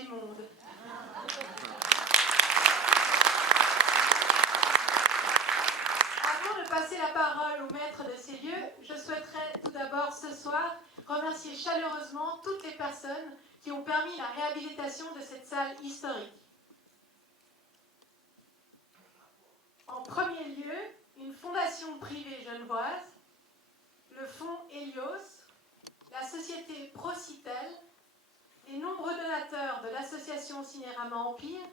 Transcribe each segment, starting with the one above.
du monde. Avant de passer la parole au maître de ces lieux, je souhaiterais tout d'abord ce soir remercier chaleureusement toutes les personnes qui ont permis la réhabilitation de cette salle historique. En premier lieu, une fondation privée genevoise, le fonds Hélios, la société Procitel, les nombreux donateurs de l'association Cinérama Empire,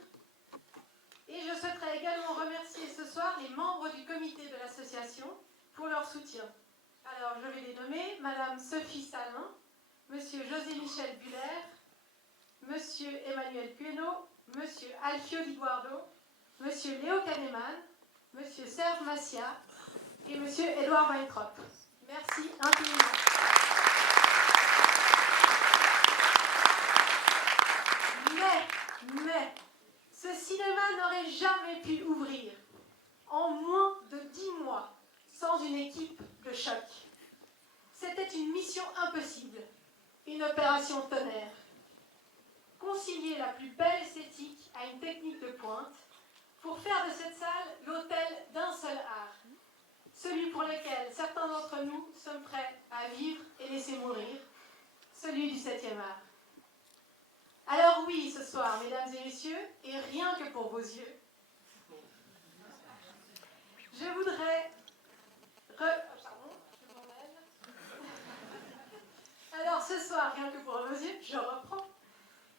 et je souhaiterais également remercier ce soir les membres du comité de l'association pour leur soutien. Alors, je vais les nommer: Madame Sophie Salin, Monsieur José-Michel Buller, Monsieur Emmanuel Pueno, Monsieur Alfio Di Guardo, Monsieur Léo Kahneman, Monsieur Serge Massia et Monsieur Édouard Weintraub. Merci infiniment. Mais, ce cinéma n'aurait jamais pu ouvrir en moins de 10 mois sans une équipe de choc. C'était une mission impossible, une opération tonnerre. Concilier la plus belle esthétique à une technique de pointe pour faire de cette salle l'hôtel d'un seul art, celui pour lequel certains d'entre nous sommes prêts à vivre et laisser mourir, celui du 7e art. Alors oui, ce soir, mesdames et messieurs, et rien que pour vos yeux, je voudrais... Alors ce soir, rien que pour vos yeux, je reprends.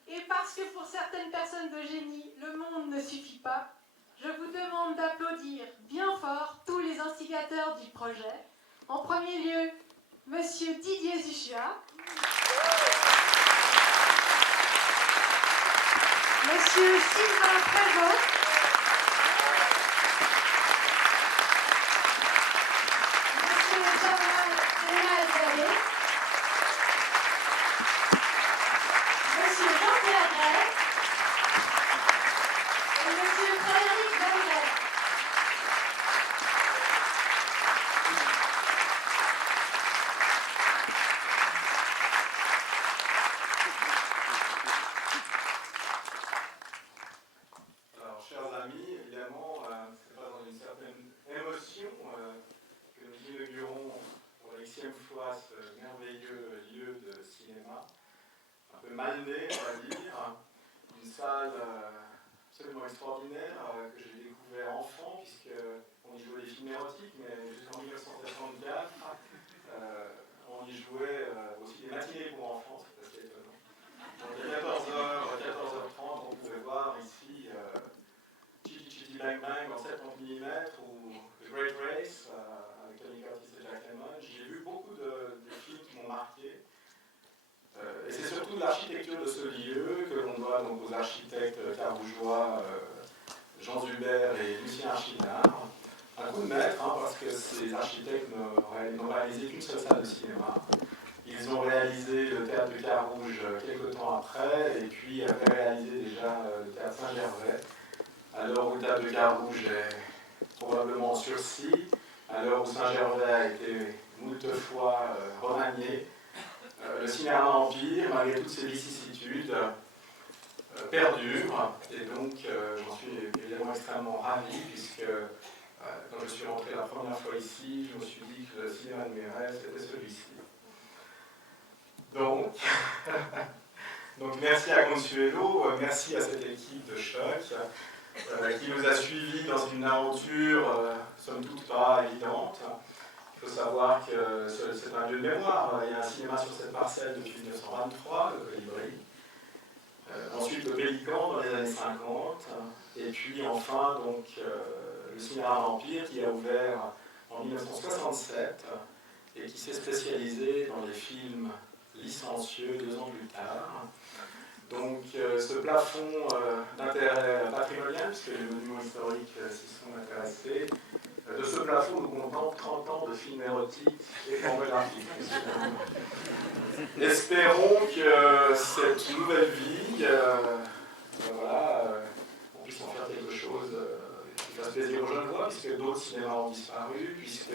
Et parce que pour certaines personnes de génie, le monde ne suffit pas, je vous demande d'applaudir bien fort tous les instigateurs du projet. En premier lieu, Monsieur Didier Zuchua, Monsieur Sylvain Prévost, Monsieur Jamal Zalé, Monsieur Jean-Pierre Gray et Monsieur Frédéric Daniel. Alors, chers amis, évidemment, c'est pas dans une certaine émotion que nous inaugurons pour la Xème fois ce merveilleux lieu de cinéma, un peu mal né, on va dire, une salle absolument extraordinaire que j'ai découvert enfant, puisqu'on y jouait des films érotiques, mais jusqu'en 1964, on y jouait aussi des matinées pour enfants, c'est assez étonnant. Donc à 14h, 14h30, on pouvait voir ici Chitty Chitty Bang Bang en 70 mm ou The Great Race avec Tony Curtis et Jack Lemmon. J'ai vu beaucoup de films qui m'ont marqué. Et c'est surtout l'architecture de ce lieu que l'on doit donc aux architectes carougeois Jean Zuber et Lucien Archinard. Un coup de maître, parce que ces architectes n'ont réalisé qu'une seule salle de cinéma. Ils ont réalisé le théâtre de Carouge quelques temps après, et puis avaient réalisé déjà le théâtre Saint-Gervais, à l'heure où le théâtre de Carouge est probablement en sursis, à l'heure où Saint-Gervais a été moult fois remanié. Le Cinérama Empire, malgré toutes ces vicissitudes, perdure, et donc j'en suis évidemment extrêmement ravi, puisque quand je suis rentré la première fois ici, je me suis dit que le cinéma de mes rêves, c'était celui-ci. Donc merci à Consuelo, merci à cette équipe de choc qui nous a suivis dans une aventure, somme toute pas évidente. Il faut savoir que c'est un lieu de mémoire. Il y a un cinéma sur cette parcelle depuis 1923, le Colibri. Ensuite, le Pélican dans les années 50. Et puis enfin, donc, le Cinéma Empire qui a ouvert en 1967 et qui s'est spécialisé dans les films licencieux 2 ans plus tard. Donc ce plafond d'intérêt patrimonial, puisque les monuments historiques s'y sont intéressés, de ce plafond nous comptons 30 ans de films érotiques et pornographiques. Espérons que cette nouvelle vie, on puisse en faire quelque chose qui fasse plaisir aux jeunes voix, puisque d'autres cinémas ont disparu, puisque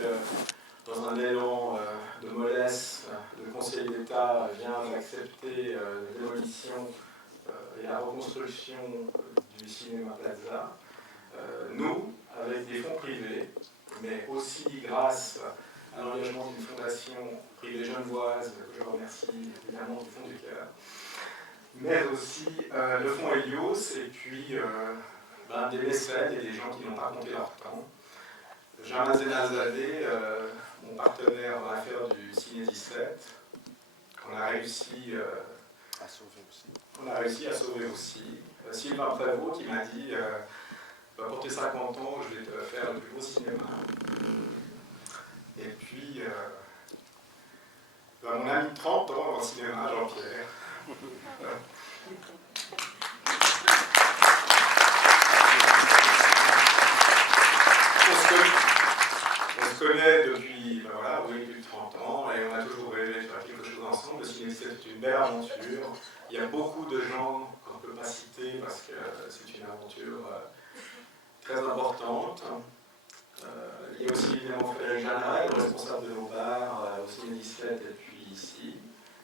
dans un élan de mollesse, le Conseil d'État vient d'accepter la démolition et la reconstruction du cinéma Plaza, nous, avec des fonds privés, mais aussi grâce à l'engagement d'une fondation privée genevoise, que je remercie évidemment du fond du cœur, mais aussi le fonds Helios, et puis des mécènes et des gens qui n'ont pas compté leur temps. Germain Zenazadeh, mon partenaire dans l'affaire du Ciné 17, qu'on a réussi à sauver aussi. Sylvain Prévost qui m'a dit pour tes 50 ans, je vais te faire le plus beau cinéma. Et puis, mon ami de 30 ans dans le cinéma, Jean-Pierre. On se connaît depuis plus de 30 ans et on a toujours rêvé de faire quelque chose ensemble. Le ciné, c'est une belle aventure. Il y a beaucoup de gens qu'on ne peut pas citer parce que c'est une aventure très importante. Il y a aussi évidemment Frédéric Jeanneret, le responsable de nos bars au Ciné 17 et puis ici,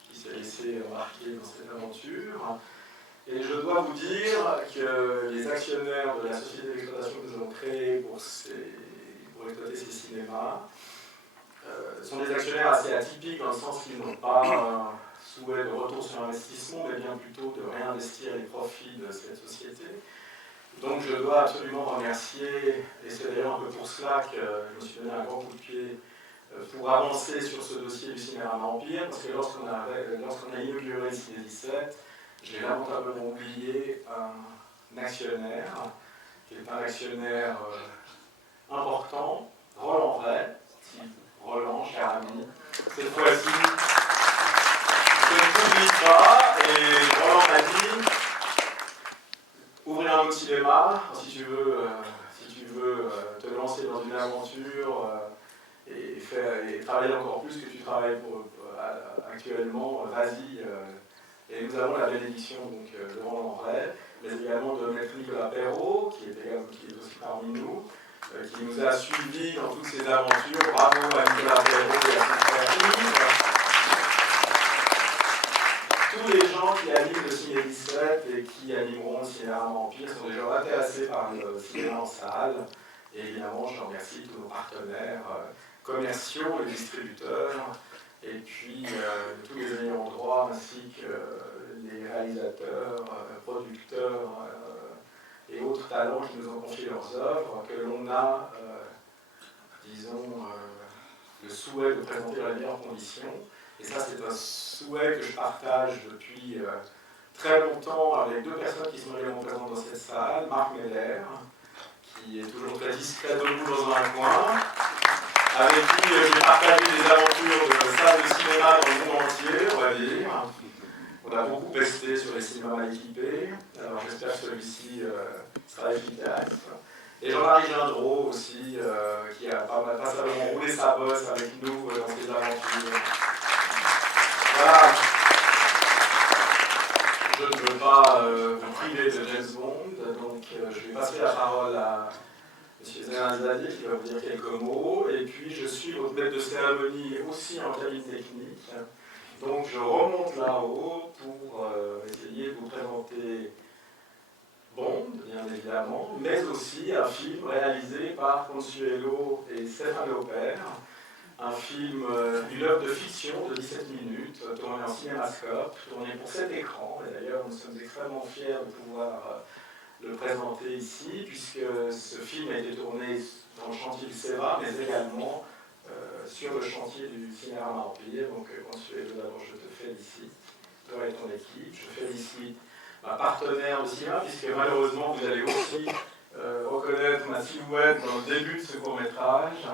qui s'est laissé embarquer dans cette aventure. Et je dois vous dire que les actionnaires de la société d'exploitation que nous avons créée pour exploiter ces cinémas sont des actionnaires assez atypiques dans le sens qu'ils n'ont pas un souhait de retour sur investissement, mais bien plutôt de réinvestir les profits de cette société. Donc je dois absolument remercier, et c'est d'ailleurs un peu pour cela que je me suis donné un grand coup de pied pour avancer sur ce dossier du cinéma Empire, parce que lorsqu'on a inauguré le Ciné 17, j'ai lamentablement oublié un actionnaire, qui est un actionnaire important, Roland Ray, Roland, cher ami. Cette fois-ci, je ne t'oublie pas, et Roland m'a dit, ouvrir un autre cinéma, si tu veux te lancer dans une aventure et travailler encore plus que tu travailles actuellement, vas-y. Et nous avons la bénédiction donc, de Roland Ray, mais également de Maître Nicolas Perrault, qui est aussi parmi nous, qui nous a suivis dans toutes ces aventures. Bravo à Nicolas Perrault et à son frère Yves. Tous les gens qui animent le Ciné 17 et qui animeront le cinéma Empire sont des gens intéressés par le cinéma en salle. Et évidemment, je remercie tous nos partenaires commerciaux, les distributeurs, et puis tous les ayants droit, ainsi que les réalisateurs, producteurs et autres talents qui nous ont confié leurs œuvres, que l'on a, le souhait de présenter dans les meilleures conditions. Et ça, c'est un souhait que je partage depuis très longtemps avec deux personnes qui sont également présentes dans cette salle. Marc Meller, qui est toujours très discret debout dans un coin, avec qui j'ai partagé des aventures de salles de cinéma dans le monde entier, on va dire. On a beaucoup pesté sur les cinémas mal équipés, alors j'espère que celui-ci sera efficace. Et Jean-Marie Gendreau aussi, qui a pas seulement roulé sa bosse avec nous dans ces aventures. Voilà. Je ne veux pas vous priver de James Bond, donc je vais passer la parole à M. Zenazadeh qui va vous dire quelques mots, et puis je suis votre maître de cérémonie aussi en cabine technique. Donc je remonte là-haut pour essayer de vous présenter Bond, bien évidemment, mais aussi un film réalisé par Consuelo et Stéphane Lopère, un film, une œuvre de fiction de 17 minutes, tournée en cinémascope, tournée pour 7 écrans, et d'ailleurs nous sommes extrêmement fiers de pouvoir le présenter ici, puisque ce film a été tourné dans le chantier du CEVA, mais également sur le chantier du cinéma Empire. Donc Consuelo, d'abord je te félicite, toi et ton équipe. Je félicite ma partenaire de cinéma, puisque malheureusement vous allez aussi reconnaître ma silhouette dans le début de ce court-métrage.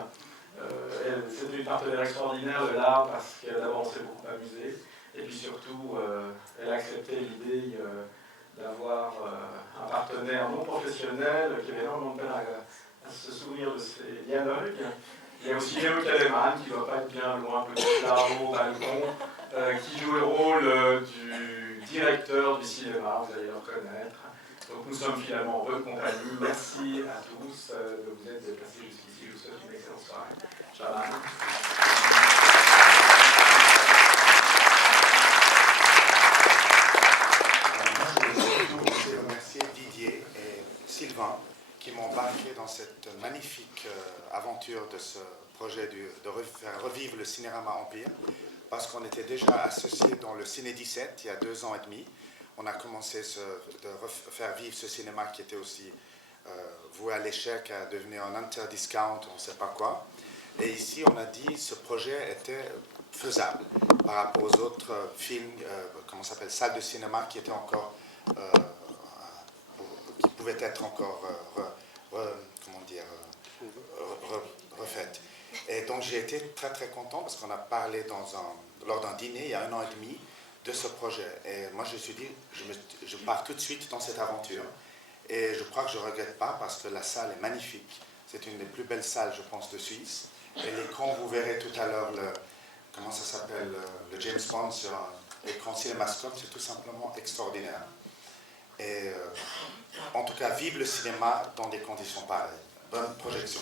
C'est une partenaire extraordinaire de l'art, parce que d'abord on s'est beaucoup amusé, et puis surtout elle a accepté l'idée d'avoir un partenaire non professionnel qui avait énormément de peine à se souvenir de ses dialogues. Il y a aussi Léo Kaleman, qui ne doit pas être bien loin, petit là-haut, au balcon, qui joue le rôle du directeur du cinéma, vous allez le reconnaître. Donc nous sommes finalement en bonne compagnie. Merci à tous de vous être déplacés jusqu'ici. Je vous souhaite une excellente soirée. Shalom. Merci. Sylvain qui m'ont embarqué dans cette magnifique aventure de ce projet de faire revivre le Cinérama Empire, parce qu'on était déjà associés dans le Ciné 17 il y a 2 ans et demi. On a commencé de faire vivre ce cinéma qui était aussi voué à l'échec, à devenir un interdiscount, on ne sait pas quoi. Et ici, on a dit que ce projet était faisable par rapport aux autres films, comment ça s'appelle, salles de cinéma qui étaient encore, qui pouvaient être encore, refaites. Et donc j'ai été très très content parce qu'on a parlé lors d'un dîner il y a 1 an et demi de ce projet. Et moi je me suis dit, je pars tout de suite dans cette aventure. Et je crois que je ne regrette pas parce que la salle est magnifique. C'est une des plus belles salles, je pense, de Suisse. Et l'écran, vous verrez tout à l'heure, comment ça s'appelle, le James Bond sur un écran cinémascope, c'est tout simplement extraordinaire. Et en tout cas, vive le cinéma dans des conditions pareilles. Bonne projection.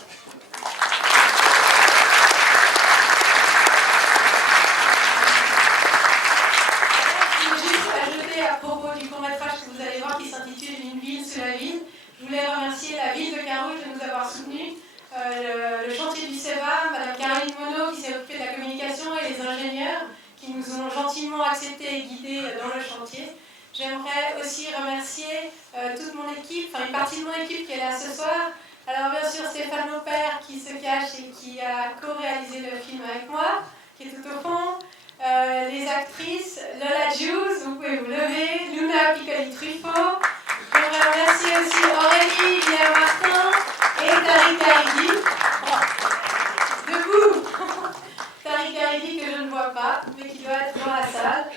À propos du court-métrage que vous allez voir qui s'intitule Une ville sous la ville, je voulais remercier la ville de Carouge de nous avoir soutenus, le chantier du CEVA, Madame Caroline Monod qui s'est occupée de la communication et les ingénieurs qui nous ont gentiment acceptés et guidés dans le chantier. J'aimerais aussi remercier toute mon équipe, enfin une partie de mon équipe qui est là ce soir. Alors bien sûr Stéphane Maupert qui se cache et qui a co-réalisé le film avec moi, qui est tout au fond. Les actrices, Lola Juice, vous pouvez vous lever, Luna Piccoli-Truffaut. J'aimerais remercier aussi Aurélie Guillaume-Martin et Tariq Garidi. Debout. Tariq Garidi que je ne vois pas, mais qui doit être dans la salle.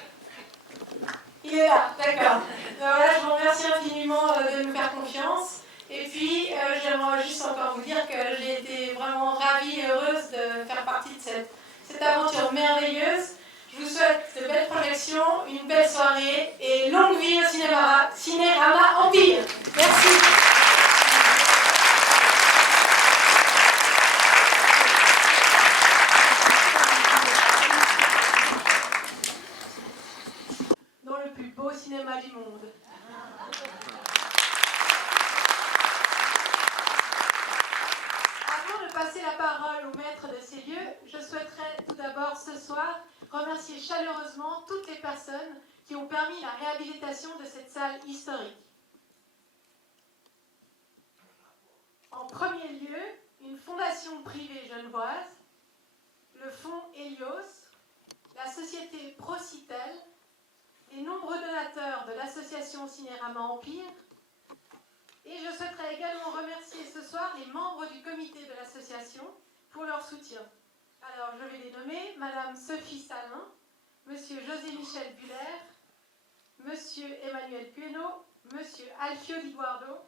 Il est là, d'accord. Voilà, je vous remercie infiniment de nous faire confiance. Et puis, j'aimerais juste encore vous dire que j'ai été vraiment ravie et heureuse de faire partie de cette aventure merveilleuse. Je vous souhaite de belles projections, une belle soirée et longue vie au Cinérama Empire. Merci. Dans le plus beau cinéma du monde. Avant de passer la parole au maître de ces lieux, je souhaiterais tout d'abord ce soir remercier chaleureusement toutes les personnes qui ont permis la réhabilitation de cette salle historique. En premier lieu, une fondation privée genevoise, le fonds Helios, la société Procitel, les nombreux donateurs de l'association Cinérama Empire, et je souhaiterais également remercier ce soir les membres du comité de l'association pour leur soutien. Alors, je vais les nommer, Madame Sophie Salin, Monsieur José-Michel Buller, Monsieur Emmanuel Pueno, Monsieur Alfio Di Guardo,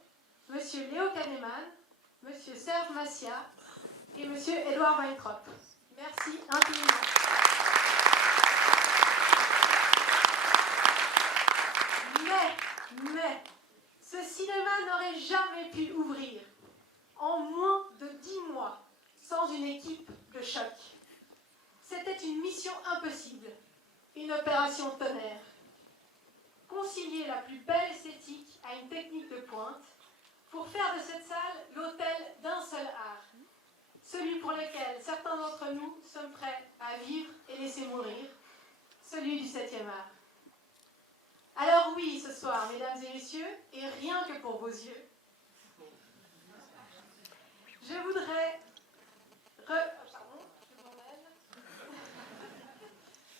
Monsieur Léo Kahneman, Monsieur Serge Massia et Monsieur Édouard Weintraub. Merci infiniment. Mais, ce cinéma n'aurait jamais pu ouvrir en moins de 10 mois sans une équipe de choc. C'était une mission impossible, une opération tonnerre. Concilier la plus belle esthétique à une technique de pointe pour faire de cette salle l'hôtel d'un seul art, celui pour lequel certains d'entre nous sommes prêts à vivre et laisser mourir, celui du 7e art. Alors oui, ce soir, mesdames et messieurs, et rien que pour vos yeux, je voudrais...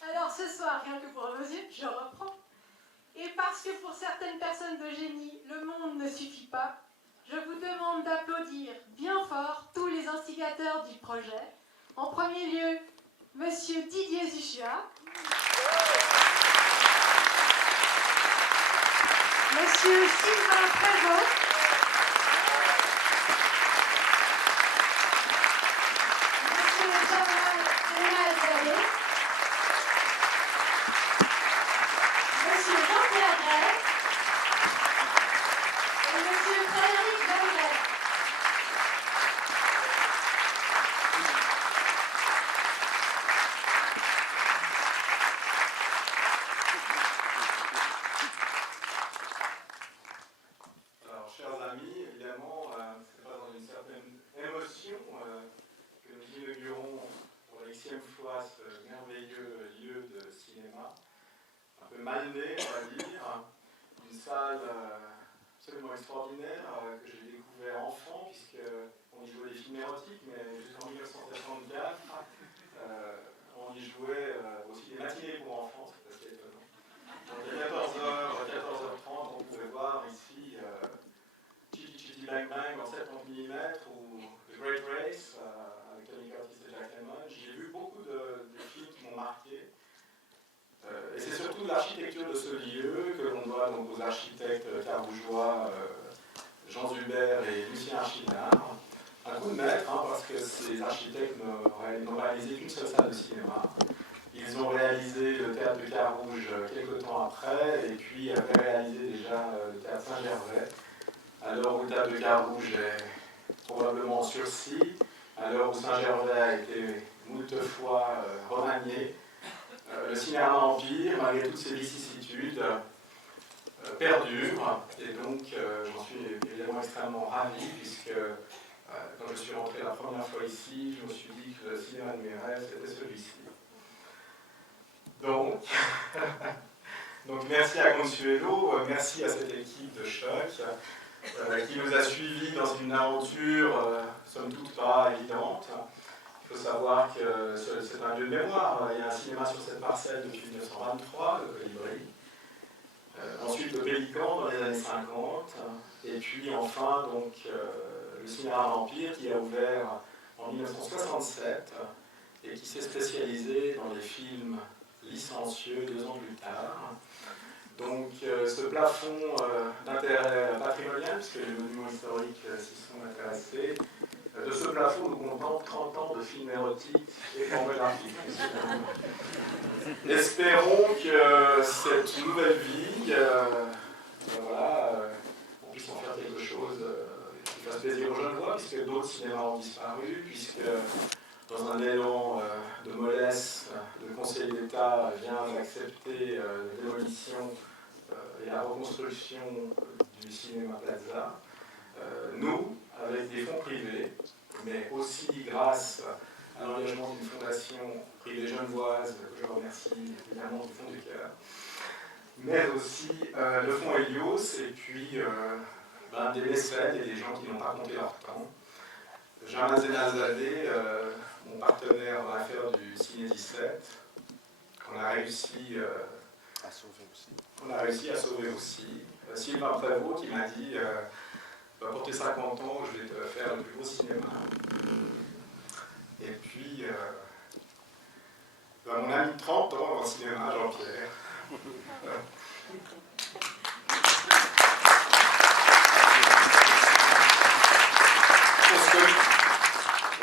Alors ce soir, rien que pour vos yeux, je reprends. Et parce que pour certaines personnes de génie, le monde ne suffit pas, je vous demande d'applaudir bien fort tous les instigateurs du projet. En premier lieu, Monsieur Didier Zuchua, Monsieur Sylvain Prévost, Monsieur Jamal Zalé, Monsieur Jean-Pierre Gray et Monsieur Frédéric Jolivet. Alors, chers ce merveilleux lieu de cinéma, un peu mal né, on va dire, une salle absolument extraordinaire que j'ai découvert enfant, puisqu'on y jouait des films érotiques, mais jusqu'en 1964, on y jouait aussi des matinées pour enfants, c'est assez étonnant. Donc à 14h, 14h30, on pouvait voir ici Chitty Chitty Bang Bang en 70 mm ou The Great Race avec Tony Curtis et Jack Lemmon. J'ai vu beaucoup de films qui m'ont marqué. Et c'est surtout l'architecture de ce lieu que l'on doit donc aux architectes carougeois Jean Zuber et Lucien Archinard. Un coup de maître, parce que ces architectes n'ont réalisé qu'une seule salle de cinéma. Ils ont réalisé le théâtre de Carouge quelques temps après, et puis avaient réalisé déjà le théâtre Saint-Gervais, à l'heure où le théâtre de Carouge est probablement en sursis, à l'heure où Saint-Gervais a été moult fois remanié. Le cinéma Empire, malgré toutes ces vicissitudes, perdure, et donc j'en suis évidemment extrêmement ravi, puisque quand je suis rentré la première fois ici, je me suis dit que le cinéma de mes rêves, c'était celui-ci. Donc, merci à Consuelo, merci à cette équipe de choc qui nous a suivis dans une aventure, somme toute pas évidente. Il faut savoir que c'est un lieu de mémoire. Il y a un cinéma sur cette parcelle depuis 1923, le Colibri. Ensuite, le Pélican dans les années 50. Et puis enfin, donc, le cinéma Empire qui a ouvert en 1967 et qui s'est spécialisé dans les films licencieux 2 ans plus tard. Donc ce plafond d'intérêt patrimonial, puisque les monuments historiques s'y sont intéressés, de ce plafond nous comptons 30 ans de films érotiques et pornographiques. Espérons que cette nouvelle vie, on puisse en faire quelque chose qui fasse plaisir aux jeunes voix, puisque d'autres cinémas ont disparu, puisque dans un élan de mollesse, le Conseil d'État vient d'accepter la démolition et la reconstruction du cinéma Plaza. Nous, avec des fonds privés, mais aussi grâce à l'engagement d'une fondation privée genevoise, que je remercie évidemment du fond du cœur, mais aussi le fonds Helios, et puis des mécènes et des gens qui n'ont pas compté leur temps. Germain Zenazadeh, mon partenaire dans l'affaire du Ciné 17, qu'on a réussi à sauver aussi. Sylvain Prévost qui m'a dit pour tes 50 ans, je vais te faire le plus beau cinéma. Et puis, mon ami de 30 ans dans le cinéma, Jean-Pierre.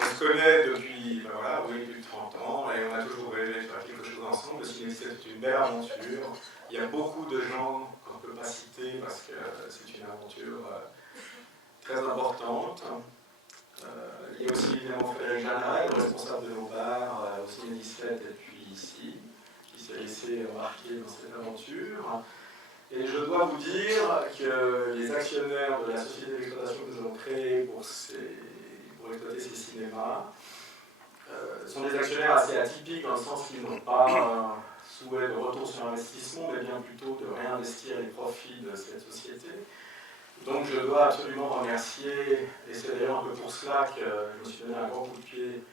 On se connaît depuis plus de 30 ans et on a toujours rêvé de faire quelque chose ensemble. Le cinéma, c'est une belle aventure. Il y a beaucoup de gens qu'on ne peut pas citer parce que c'est une aventure très importante. Il y a aussi évidemment Frédéric Jeanneret, le responsable de nos bars au Ciné 17 et puis ici, qui s'est laissé embarquer dans cette aventure. Et je dois vous dire que les actionnaires de la société d'exploitation que nous avons créée pour exploiter ces cinémas sont des actionnaires assez atypiques dans le sens qu'ils n'ont pas un souhait de retour sur investissement, mais bien plutôt de réinvestir les profits de cette société. Donc je dois absolument remercier, et c'est d'ailleurs un peu pour cela que je me suis donné un grand coup de pied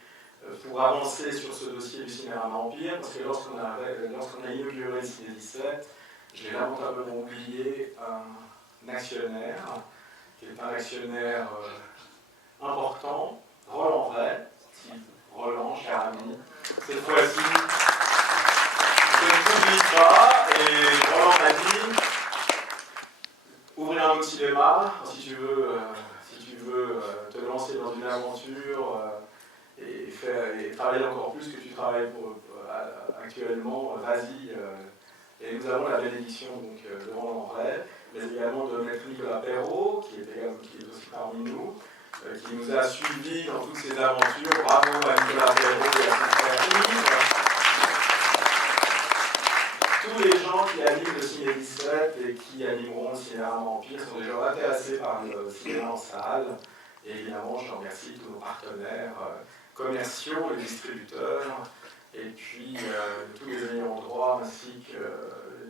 pour avancer sur ce dossier du cinéma Empire, parce que lorsqu'on a inauguré le Ciné 17, j'ai lamentablement oublié un actionnaire, qui est un actionnaire important, Roland Ray, Roland, cher ami. Cette fois-ci, je ne t'oublie pas, et Roland m'a dit, ouvrir un autre cinéma, si tu veux te lancer dans une aventure et travailler encore plus que tu travailles actuellement, vas-y. Et nous avons la bénédiction donc, de Roland Ray, mais également de maître Nicolas Perrault, qui est aussi parmi nous, qui nous a suivis dans toutes ces aventures. Bravo à Nicolas Perrault et à son frère Yves. Tous les gens qui animent le Ciné 17 et qui animeront le cinéma Empire sont des gens intéressés par le cinéma en salle. Et évidemment, je remercie tous nos partenaires commerciaux, les distributeurs, et puis tous les ayants droit ainsi que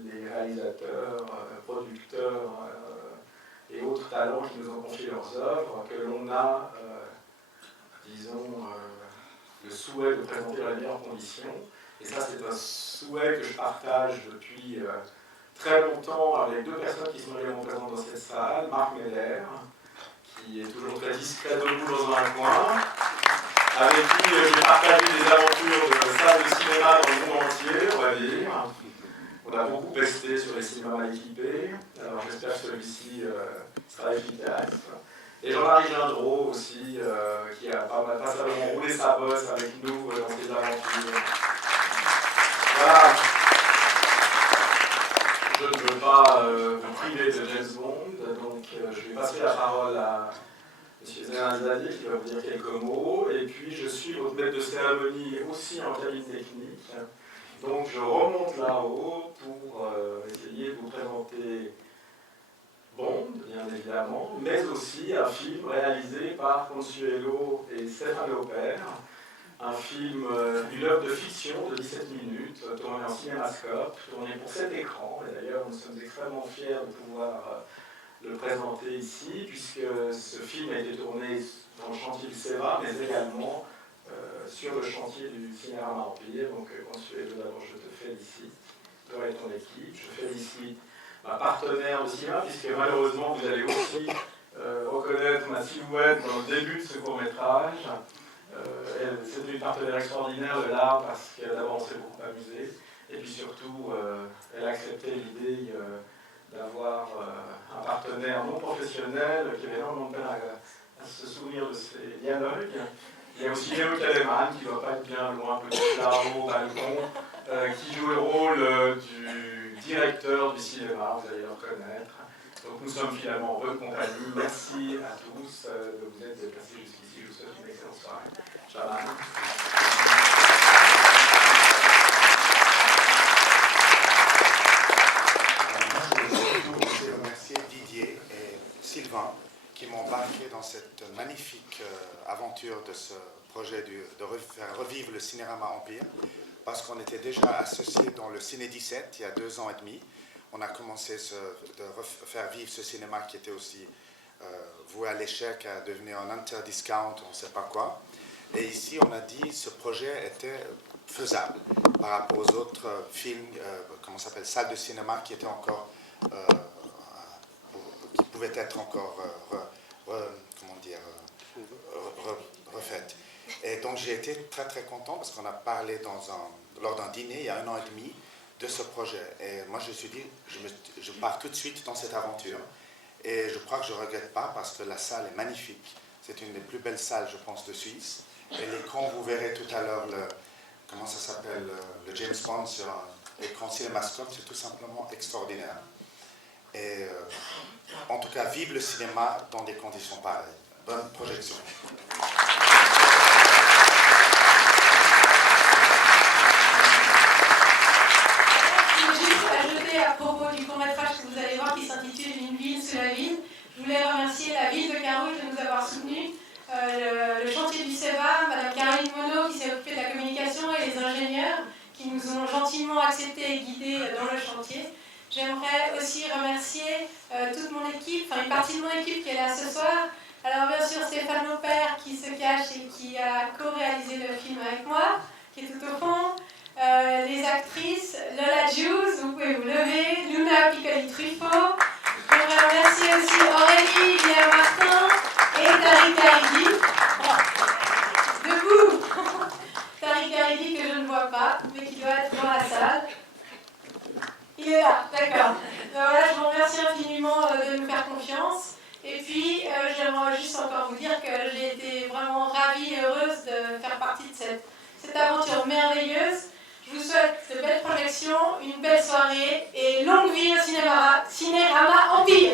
les réalisateurs, producteurs et autres talents qui nous ont confié leurs œuvres, que l'on a, disons, le souhait de présenter dans les meilleures conditions. Et ça, c'est un souhait que je partage depuis très longtemps avec deux personnes qui sont également présentes dans cette salle. Marc Meller, qui est toujours très discret debout dans un coin, avec qui j'ai partagé des aventures de salles de cinéma dans le monde entier, on va dire. On a beaucoup pesté sur les cinémas mal équipés, alors j'espère que celui-ci sera efficace. Et Jean-Marie Gindreau aussi, qui a pas seulement roulé sa bosse avec nous dans ces aventures. Voilà. Je ne veux pas vous priver de James Bond, donc je vais passer la parole à M. Zénan Zadier qui va vous dire quelques mots, et puis je suis votre maître de cérémonie aussi en cabine technique. Donc je remonte là-haut pour essayer de vous présenter Bond, bien évidemment, mais aussi un film réalisé par Consuelo et Stéphane Lauper, un film, une œuvre de fiction de 17 minutes, tournée en cinémascope, tournée pour 7 écrans, et d'ailleurs nous sommes extrêmement fiers de pouvoir le présenter ici, puisque ce film a été tourné dans le chantier du CEVA, mais également sur le chantier du Cinérama Empire. Donc Consuelo, d'abord je te félicite, toi et ton équipe. Je félicite ma partenaire de cinéma, puisque malheureusement vous allez aussi reconnaître ma silhouette dans le début de ce court-métrage. C'est une partenaire extraordinaire de l'art, parce que d'abord on s'est beaucoup amusé, et puis surtout elle a accepté l'idée d'avoir un partenaire non professionnel qui avait énormément de peine à se souvenir de ses dialogues. Il y a aussi Léo Kaleman, qui ne doit pas être bien loin, petit là-haut, balcon, qui joue le rôle du directeur du cinéma, vous allez le reconnaître. Donc nous sommes finalement en bonne compagnie. Merci à tous de vous être déplacés jusqu'ici. Je vous souhaite une excellente soirée. Shalom. Je voudrais remercier Didier et Sylvain qui m'ont embarqué dans cette magnifique aventure de ce projet de faire revivre le Cinérama Empire, parce qu'on était déjà associés dans le Ciné 17 il y a 2 ans et demi. On a commencé de faire vivre ce cinéma qui était aussi voué à l'échec, à devenir un interdiscount, on ne sait pas quoi. Et ici, on a dit que ce projet était faisable par rapport aux autres films, comment ça s'appelle, salles de cinéma qui étaient encore, qui pouvaient être encore, refaites. Et donc, j'ai été très, très content parce qu'on a parlé lors d'un dîner il y a 1 an et demi de ce projet. Et moi, je me suis dit, je pars tout de suite dans cette aventure. Et je crois que je ne regrette pas parce que la salle est magnifique. C'est une des plus belles salles, je pense, de Suisse. Et l'écran, vous verrez tout à l'heure, comment ça s'appelle, le James Bond sur un écran cinémascope, c'est tout simplement extraordinaire. Et en tout cas, vive le cinéma dans des conditions pareilles. Bonne projection. À propos du court-métrage que vous allez voir qui s'intitule Une ville sous la ville, je voulais remercier la ville de Carouge de nous avoir soutenus, le chantier du CEVA, Madame Caroline Monod qui s'est occupée de la communication et les ingénieurs qui nous ont gentiment acceptés et guidés dans le chantier. J'aimerais aussi remercier toute mon équipe, enfin une partie de mon équipe qui est là ce soir. Alors bien sûr Stéphane Lauper qui se cache et qui a co-réalisé le film avec moi, qui est tout au fond. Les actrices, Lola Juice, vous pouvez vous lever, Luna Piccoli-Truffaut. J'aimerais remercier aussi Aurélie Villers-Martin et Tariq Haridi. Debout. Tariq Haridi que je ne vois pas, mais qui doit être dans la salle. Il est là, d'accord. Voilà, je vous remercie infiniment de nous faire confiance. Et puis, j'aimerais juste encore vous dire que j'ai été vraiment ravie et heureuse de faire partie de cette aventure merveilleuse. Je vous souhaite de belles projections, une belle soirée et longue vie au Cinérama Empire.